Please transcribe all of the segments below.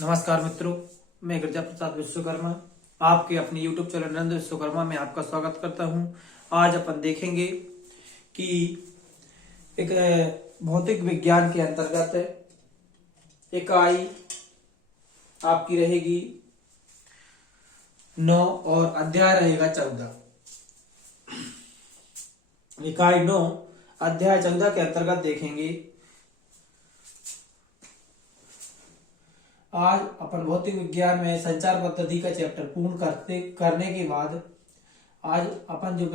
नमस्कार मित्रों, मैं गिरजा प्रसाद विश्वकर्मा आपके अपने YouTube चैनल नंद विश्वकर्मा में आपका स्वागत करता हूं। आज अपन देखेंगे कि एक भौतिक विज्ञान के अंतर्गत इकाई आपकी रहेगी 9 और अध्याय रहेगा 14। इकाई 9 अध्याय 14 के अंतर्गत देखेंगे। आज अपन भौतिक विज्ञान में संचार पद्धति का चैप्टर पूर्ण करने के बाद आज अपन जो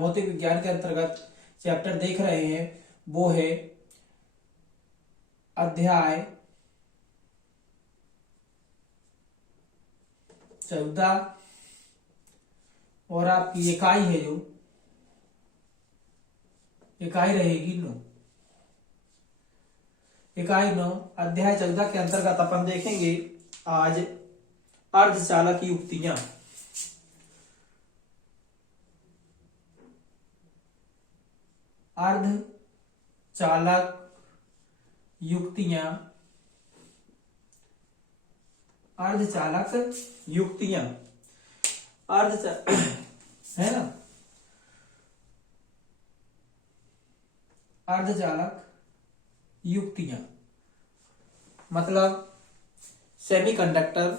भौतिक विज्ञान के अंतर्गत चैप्टर देख रहे हैं वो है अध्याय 14 और आपकी इकाई है जो इकाई रहेगी 9। इकाई 9 अध्याय 14 के अंतर्गत अपन देखेंगे आज अर्धचालक युक्तियां। अर्धचालक युक्तियां, अर्धचालक युक्तियां, है ना, अर्धचालक युक्तियां मतलब सेमीकंडक्टर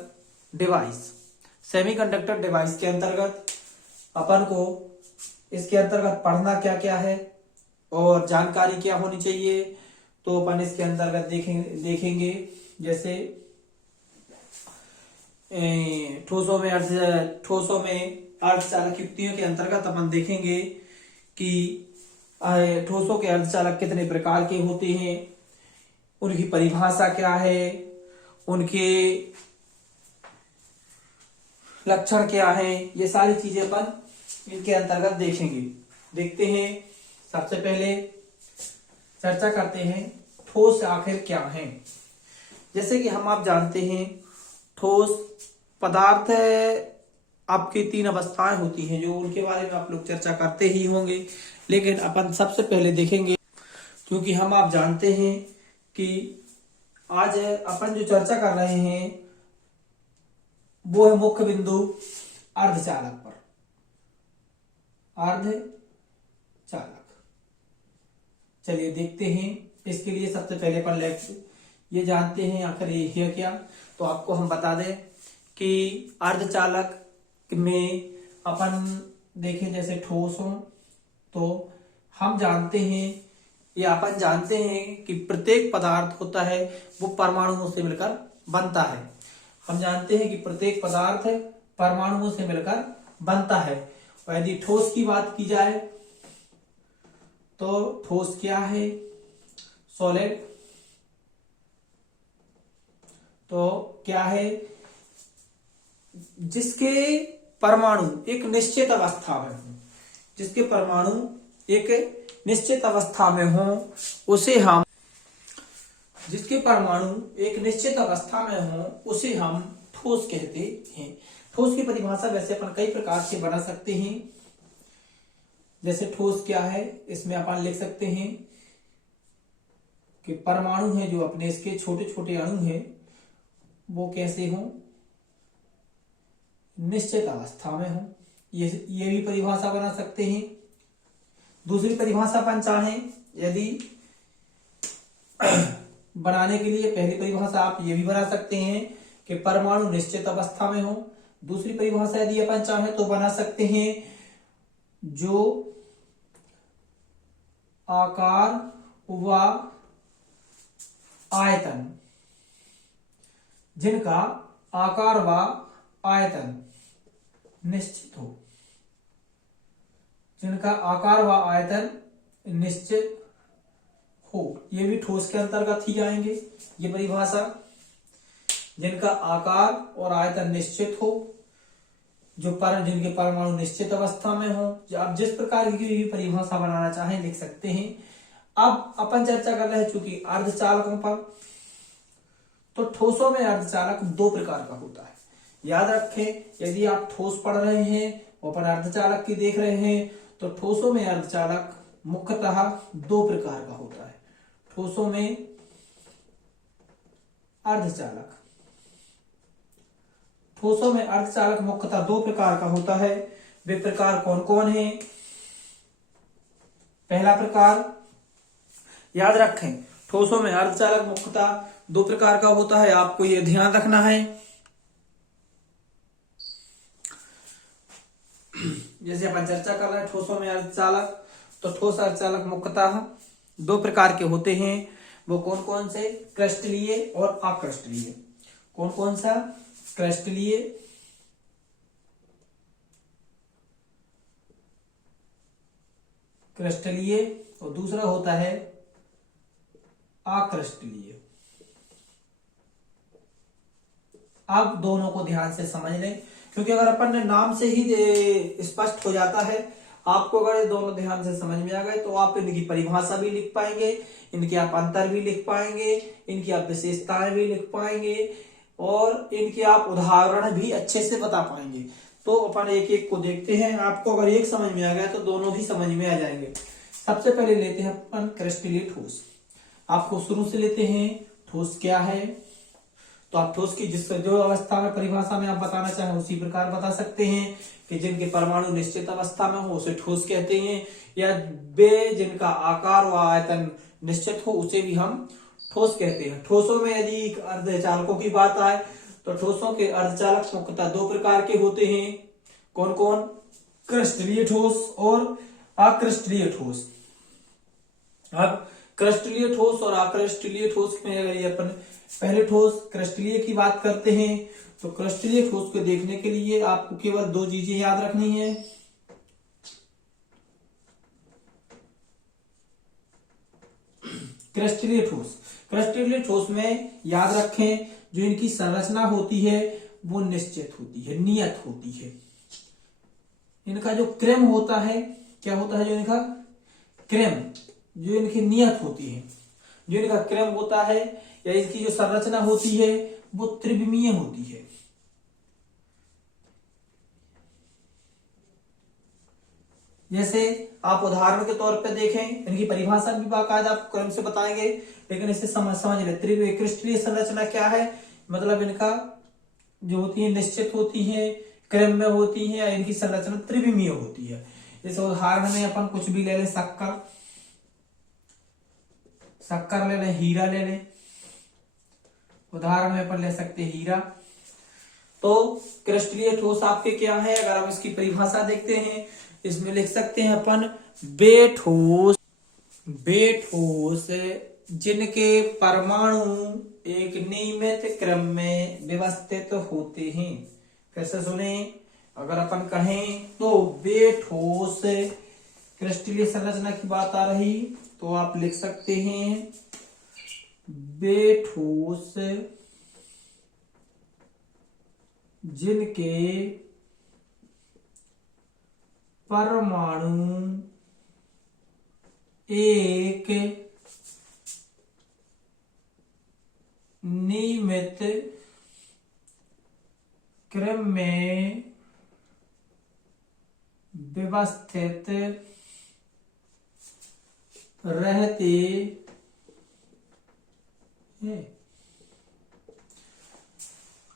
डिवाइस। सेमीकंडक्टर डिवाइस के अंतर्गत अपन को इसके अंतर्गत पढ़ना क्या क्या है और जानकारी क्या होनी चाहिए, तो अपन इसके अंतर्गत देखेंगे जैसे ठोसों में अर्धचालक युक्तियों के अंतर्गत अपन देखेंगे कि ठोसों के अर्धचालक कितने प्रकार के होते हैं, उनकी परिभाषा क्या है, उनके लक्षण क्या है, ये सारी चीजें अपन इनके अंतर्गत देखेंगे। देखते हैं, सबसे पहले चर्चा करते हैं ठोस आखिर क्या है। जैसे कि हम आप जानते हैं ठोस पदार्थ आपकी 3 अवस्थाएं होती हैं जो उनके बारे में आप लोग चर्चा करते ही होंगे, लेकिन अपन सबसे पहले देखेंगे क्योंकि हम आप जानते हैं कि आज अपन जो चर्चा कर रहे हैं वो है मुख्य बिंदु अर्धचालक पर। अर्धचालक, चलिए देखते हैं। इसके लिए सबसे पहले अपन ये जानते हैं आखिर ये है क्या, तो आपको हम बता दें कि अर्धचालक में अपन देखें जैसे ठोस हो तो हम जानते हैं या अपन जानते हैं कि प्रत्येक पदार्थ होता है वो परमाणुओं से मिलकर बनता है। हम जानते हैं कि प्रत्येक पदार्थ परमाणुओं से मिलकर बनता है। और यदि ठोस की बात की जाए तो ठोस क्या है, सॉलिड, तो क्या है जिसके परमाणु एक निश्चित अवस्था में हो, जिसके परमाणु एक निश्चित अवस्था में हो उसे हम, जिसके परमाणु एक निश्चित अवस्था में हो उसे हम ठोस कहते हैं। ठोस की परिभाषा वैसे अपन कई प्रकार से बना सकते हैं। जैसे ठोस क्या है, इसमें अपन लिख सकते हैं कि परमाणु है जो अपने इसके छोटे छोटे अणु हैं वो कैसे हो, निश्चित अवस्था में हो, ये भी परिभाषा बना सकते हैं। दूसरी परिभाषा अपन चाहें यदि बनाने के लिए, पहली परिभाषा आप ये भी बना सकते हैं कि परमाणु निश्चित अवस्था में हो। दूसरी परिभाषा यदि अपन चाहें तो बना सकते हैं जो आकार व आयतन, जिनका आकार व आयतन निश्चित हो, जिनका आकार व आयतन निश्चित हो, ये भी ठोस के अंतर्गत ही आएंगे। ये परिभाषा, जिनका आकार और आयतन निश्चित हो, जिनके परमाणु निश्चित अवस्था में हो, आप जिस प्रकार की भी परिभाषा बनाना चाहें लिख सकते हैं। अब अपन चर्चा कर रहे हैं चूंकि अर्धचालकों पर, तो ठोसों में अर्धचालक 2 प्रकार का होता है। याद रखें, यदि आप ठोस पढ़ रहे हैं और अपन अर्धचालक की देख रहे हैं तो ठोसों में अर्धचालक मुख्यतः 2 प्रकार का होता है। ठोसों में अर्धचालक ठोसों में अर्धचालक मुख्यतः दो प्रकार का होता है। वे प्रकार कौन कौन है? पहला प्रकार, याद रखें, ठोसों में अर्धचालक मुख्यतः दो प्रकार का होता है, आपको यह ध्यान रखना है। जैसे अपन चर्चा कर रहे हैं ठोसों में अर्धचालक, तो ठोस अर्धचालक मुख्यतः दो प्रकार के होते हैं। वो कौन कौन से? क्रिस्टलीय और अक्रिस्टलीय। कौन कौन सा? क्रिस्टलीय और दूसरा होता है अक्रिस्टलीय। आप दोनों को ध्यान से समझ लें, क्योंकि अगर अपन ने नाम से ही स्पष्ट हो जाता है। आपको अगर ये दोनों ध्यान से समझ में आ गए तो आप इनकी परिभाषा भी लिख पाएंगे, इनके आप अंतर भी लिख पाएंगे, इनकी आप विशेषताएं भी लिख पाएंगे और इनके आप उदाहरण भी अच्छे से बता पाएंगे। तो अपन एक एक को देखते हैं। आपको अगर एक समझ में आ गया तो दोनों भी समझ में आ जाएंगे। सबसे पहले लेते हैं अपन क्रिस्टलीय ठोस। आपको शुरू से लेते हैं ठोस क्या है। तो आप ठोस की जो अवस्था में परिभाषा में आप बताना चाहें उसी प्रकार बता सकते हैं कि जिनके परमाणु निश्चित अवस्था में हो उसे ठोस कहते हैं, या वे जिनका आकार व आयतन निश्चित हो उसे भी हम ठोस कहते हैं। ठोसों में यदि अर्धचालकों की बात आए तो ठोसों के अर्धचालक मुख्यतः दो प्रकार के होते हैं। कौन कौन? क्रिस्टलीय ठोस और अक्रिस्टलीय ठोस। अब क्रिस्टलीय ठोस और अक्रिस्टलीय ठोस में अगर अपन पहले ठोस क्रिस्टलीय की बात करते हैं तो क्रिस्टलीय ठोस को देखने के लिए आपको केवल दो चीजें याद रखनी है। क्रिस्टलीय ठोस में याद रखें जो इनकी संरचना होती है वो निश्चित होती है, नियत होती है। इनका जो क्रम होता है, क्या होता है? जो इनका क्रम, जो इनकी नियत होती है, जो इनका क्रम होता है या इसकी जो संरचना होती है वो त्रिविमीय होती है। जैसे आप उदाहरण के तौर पे देखें, इनकी परिभाषा भी बाकायदा आपको क्रम से बताएंगे, लेकिन इसे समझ ले। क्रिस्टलीय संरचना क्या है? मतलब इनका जो होती है निश्चित होती है, क्रम में होती है, या इनकी संरचना त्रिविमीय होती है। जैसे उदाहरण में अपन कुछ भी ले लें, शक्कर ले लें, हीरा ले लें। उदाहरण में अपन ले सकते हैं हीरा। तो क्रिस्टलीय ठोस आपके क्या है? अगर हम इसकी परिभाषा देखते हैं, इसमें लिख सकते हैं अपन वे ठोस जिनके परमाणु एक नियमित क्रम में व्यवस्थित होते हैं। फिर से सुने, अगर अपन कहें तो वे ठोस, क्रिस्टलीय संरचना की बात आ रही तो आप लिख सकते हैं वे ठोस जिनके परमाणु एक नियमित क्रम में व्यवस्थित रहते हैं।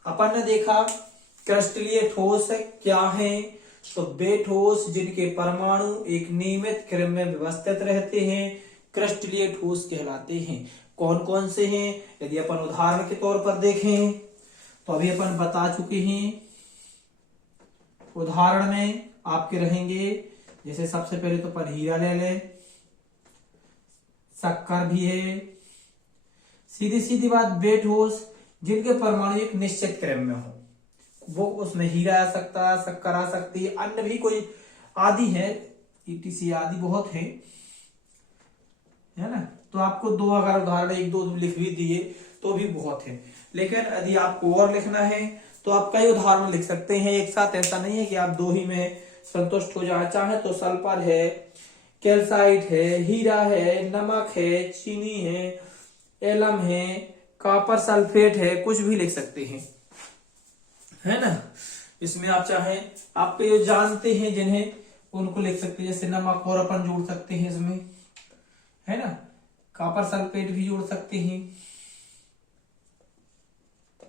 अपन ने देखा क्रिस्टलीय ठोस क्या है, तो वे ठोस जिनके परमाणु एक नियमित क्रम में व्यवस्थित रहते हैं क्रिस्टलीय ठोस कहलाते हैं। कौन कौन से हैं? यदि अपन उदाहरण के तौर पर देखें तो अभी अपन बता चुके हैं। उदाहरण में आपके रहेंगे, जैसे सबसे पहले तो अपन हीरा ले लें, शक्कर भी है। सीधी सीधी बात, वे ठोस जिनके परमाणु एक निश्चित क्रम में हो, वो उसमें हीरा आ सकता है, शक्कर आ सकती है, अन्य भी कोई आदि है, ईटीसी आदि बहुत है ना। तो आपको दो अगर उदाहरण एक दो लिख भी दिए तो भी बहुत है, लेकिन यदि आपको और लिखना है तो आप कई उदाहरण लिख सकते हैं एक साथ। ऐसा नहीं है कि आप दो ही में संतुष्ट हो जाए। चाहे तो सल्फर है, कैल्साइट है, हीरा है, नमक है, चीनी है, एलम है, कॉपर सल्फेट है, कुछ भी लिख सकते हैं, है ना। इसमें आप चाहें, आप जो जानते हैं जिन्हें, उनको लिख सकते हैं। जैसे नमक और अपन जोड़ सकते हैं इसमें, है ना। कॉपर सल्फेट भी जोड़ सकते हैं,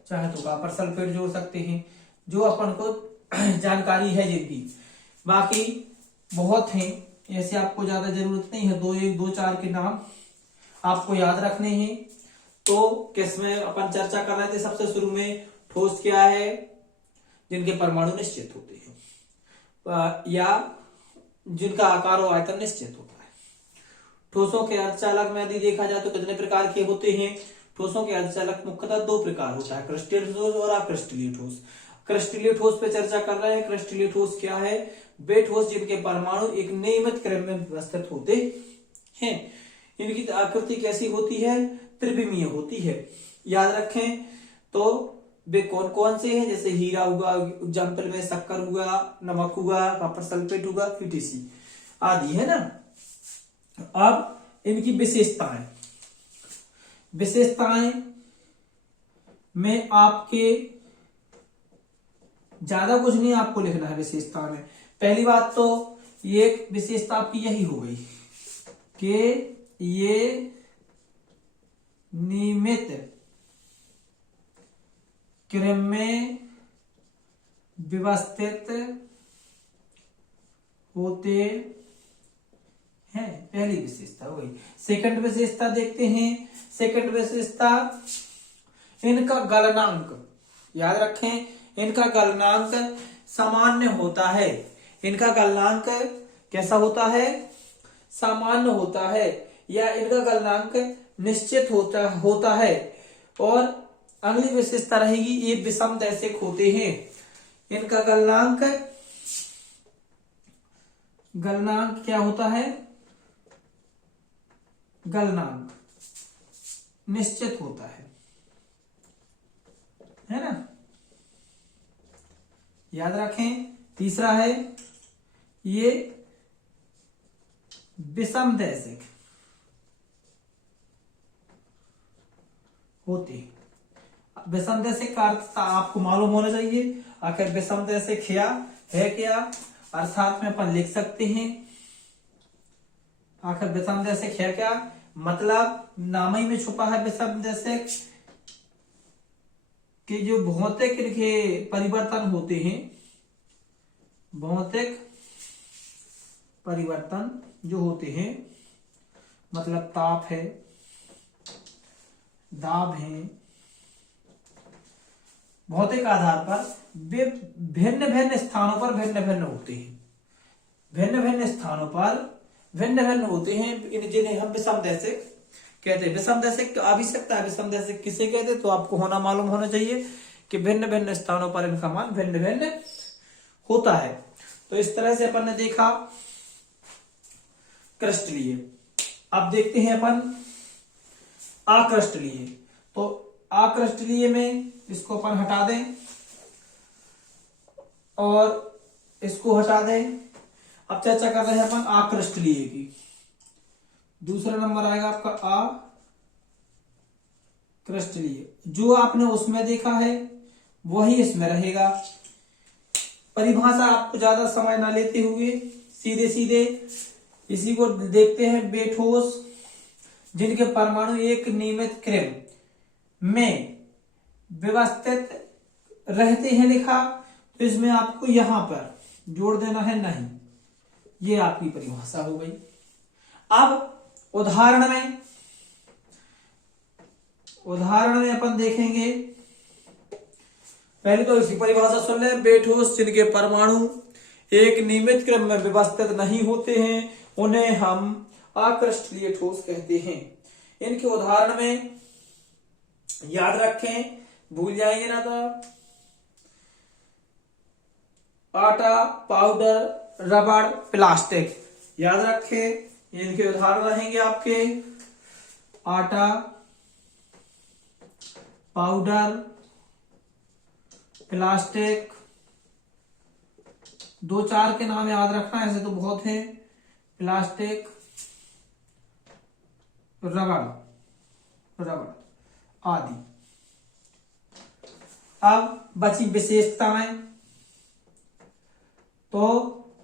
चाहे तो कॉपर सल्फेट जोड़ सकते हैं। जो अपन को जानकारी है जिनकी। बाकी बहुत हैं, ऐसे आपको ज्यादा जरूरत नहीं है, 2 के नाम आपको याद रखने हैं। तो किसमें अपन चर्चा कर रहे थे सबसे शुरू में, ठोस क्या है, जिनके परमाणु निश्चित होते हैं या जिनका आकार और आयतन निश्चित होता है। ठोसों के अर्धचालक में यदि देखा जाए तो कितने प्रकार के होते हैं? ठोसों के अर्धचालक मुख्यतः 2 प्रकार होता है, क्रिस्टलीय ठोस और अक्रिस्टलीय ठोस। क्रिस्टलीय ठोस पे चर्चा कर रहे हैं। क्रिस्टलीय ठोस क्या है? वे ठोस जिनके परमाणु एक नियमित क्रम में व्यवस्थित होते हैं। इनकी आकृति कैसी होती है? त्रिविमीय होती है। याद रखें तो वे कौन कौन से हैं? जैसे हीरा हुआ, एग्जाम्पल में शक्कर हुआ, नमक हुआ, कॉपर सल्फेट हुआ, ईटीसी आदि, है ना। अब इनकी विशेषताएं में आपके ज्यादा कुछ नहीं आपको लिखना है। विशेषता में पहली बात तो ये विशेषता आपकी यही हो गई कि ये नियमित क्रम में व्यवस्थित होते हैं, पहली विशेषता हो गई। सेकंड विशेषता देखते हैं। सेकंड विशेषता, इनका गलनांक, याद रखें, इनका गलनांक सामान्य होता है। इनका गलनांक कैसा होता है? सामान्य होता है, या इनका गलनांक निश्चित होता है। और अगली विशेषता रहेगी, ये विषमदैशिक होते हैं। इनका गलनांक क्या होता है? गलनांक निश्चित होता है ना। याद रखें। तीसरा है ये विषमदैशिक होते हैं। विषमदैशिक का अर्थ आपको मालूम होना चाहिए। आखिर विषमदैशिक है क्या, अर्थात में अपन लिख सकते हैं। आखिर विषमदैशिक है क्या, मतलब नाम ही में छुपा है विषमदैशिक कि जो भौतिक इनके परिवर्तन होते हैं, भौतिक परिवर्तन जो होते हैं, मतलब ताप है, दाब है, भौतिक आधार पर वे भिन्न भिन्न स्थानों पर भिन्न भिन्न होते हैं। भिन्न भिन्न स्थानों पर भिन्न भिन्न होते हैं, जिन्हें हम विषमदैशिक कहते हैं। विषमदैशिक आ भी सकता है, विषमदैशिक किसे कहते हैं तो आपको मालूम होना चाहिए कि भिन्न भिन्न स्थानों पर इनका मान भिन्न भिन्न होता है। तो इस तरह से अपन ने देखा क्रिस्टलीय। अब देखते हैं अपन अक्रिस्टलीय। तो अक्रिस्टलीय में इसको अपन हटा दें और इसको हटा दें। अब चर्चा कर रहे हैं अपन अक्रिस्टलीय की। दूसरा नंबर आएगा आपका अक्रिस्टलीय। जो आपने उसमें देखा है वही इसमें रहेगा। परिभाषा आपको ज्यादा समय ना लेते हुए सीधे सीधे इसी को देखते हैं। वे ठोस जिनके परमाणु एक नियमित क्रम में व्यवस्थित रहते हैं लिखा, तो इसमें आपको यहां पर जोड़ देना है नहीं। ये आपकी परिभाषा हो गई। अब उदाहरण में अपन देखेंगे। पहले तो इसकी परिभाषा सुन लें। वे ठोस जिनके परमाणु एक नियमित क्रम में व्यवस्थित नहीं होते हैं उन्हें हम अक्रिस्टलीय ठोस कहते हैं। इनके उदाहरण में याद रखें, भूल जाएंगे ना तो आटा, पाउडर, रबड़, प्लास्टिक। याद रखें, इनके उदाहरण रहेंगे आपके आटा, पाउडर, प्लास्टिक। 2-4 के नाम याद रखना, ऐसे तो बहुत है। प्लास्टिक, रबड़ आदि। अब बची विशेषताएं। तो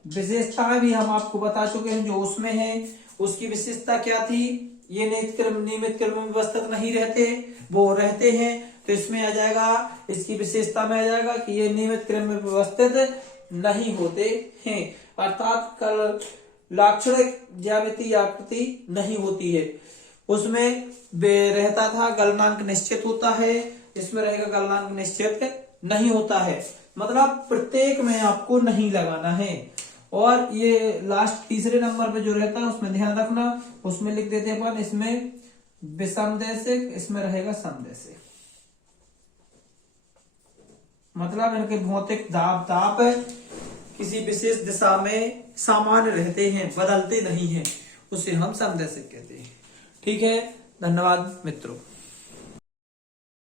विशेषताएं भी हम आपको बता चुके हैं। जो उसमें है उसकी विशेषता क्या थी? ये नियमित क्रम में व्यवस्थित नहीं रहते, वो रहते हैं, तो इसमें आ जाएगा, इसकी विशेषता में आ जाएगा कि ये नियमित क्रम में व्यवस्थित नहीं होते हैं, अर्थात लाक्षणिक ज्यामितीय आकृति नहीं होती है। उसमें रहता था गलनांक निश्चित होता है, इसमें रहेगा गलनांक निश्चित नहीं होता है, मतलब प्रत्येक में आपको नहीं लगाना है। और ये लास्ट तीसरे नंबर पे जो रहता है उसमें ध्यान रखना, उसमें लिख देते हैं अपन, इसमें विषमदेशिक, इसमें रहेगा समदेशिक, मतलब इनके भौतिक दाब किसी विशेष दिशा में सामान्य रहते हैं, बदलते नहीं हैं, उसे हम समदेशिक कहते हैं। ठीक है, धन्यवाद मित्रों।